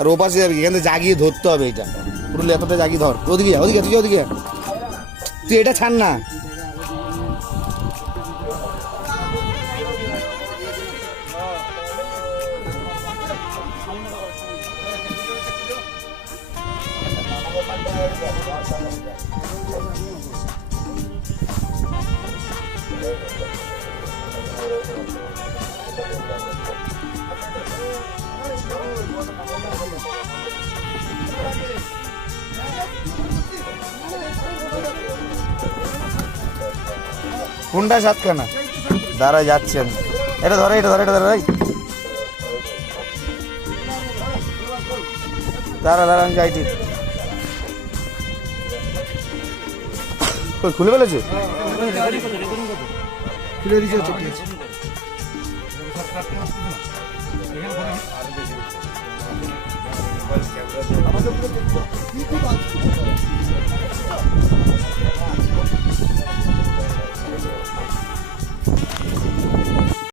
আর ও পাশে যাবি, এখান থেকে জাগিয়ে ধরতে হবে এটা পুরো, এতটা জাগিয়ে ধর। ওদিকে ওদিকে তুই ওদিকে, তুই এটা ছাড় না। কোনটা সাতখানা দাঁড়া যাচ্ছে আমি, এটা ধরে এটা ধরে এটা ধরে দাঁড়া দাঁড়া আমি যাই ঠিক। খুলে ফেলেছে, খুলে দিয়েছে। ঠিক আছে।